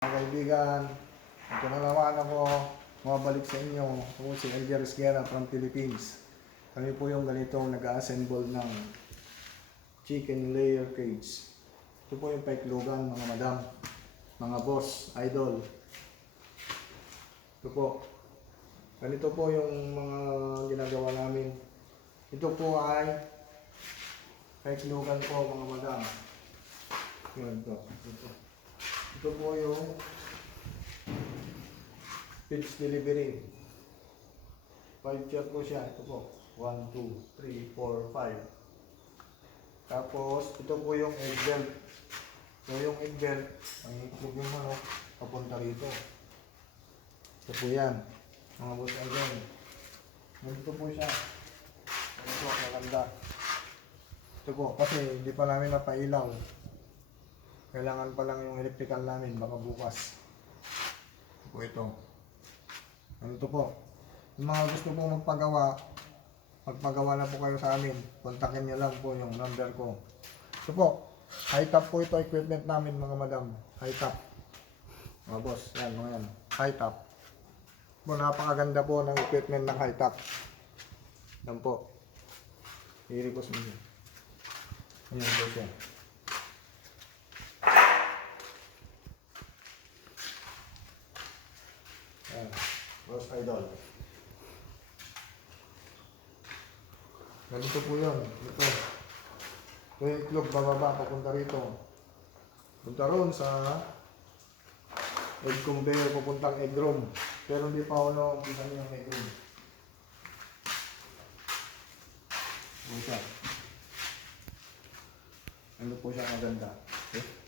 Mga kaibigan, ito na naman ako mabalik sa inyo. Ako si Elger Esguera from Philippines. Kami po yung ganitong nag-assemble ng chicken layer cage. Ito po yung paiklugan mga madam, mga boss, idol. Ito po. Ganito po yung mga ginagawa namin. Ito po ay paiklugan po mga madam. Ito po yung pitch delivery. 5 chair po siya. Ito po. 1, 2, 3, 4, 5. Tapos, ito po yung egg belt. So, yung egg belt, ang iklog yung manok, papunta rito. Ito po yan. Mga boss idol. Ganito po siya. Ito po, maganda. Ito po, kasi hindi pa namin napailaw. Kailangan pa lang yung electrical namin, baka bukas. Ito po ito. Ganito po. Yung mga gusto pong magpagawa na po kayo sa amin. Kontakin nyo lang po yung number ko. Ito po. High top po ito equipment namin mga madam. High top. Mga boss. Yan mga yan. High top. Po, napakaganda po ng equipment ng high top. Yan po. I-request mo yun. Ayan po siya. Ayan. Boss idol. Ganito po yun. Ito. Ito yung itlog bababa papunta rito. Punta roon sa egg conveyor papuntang egg room. Pero hindi pa ako na-umpisa yung egg room. Ito. Ano po siya maganda. Okay?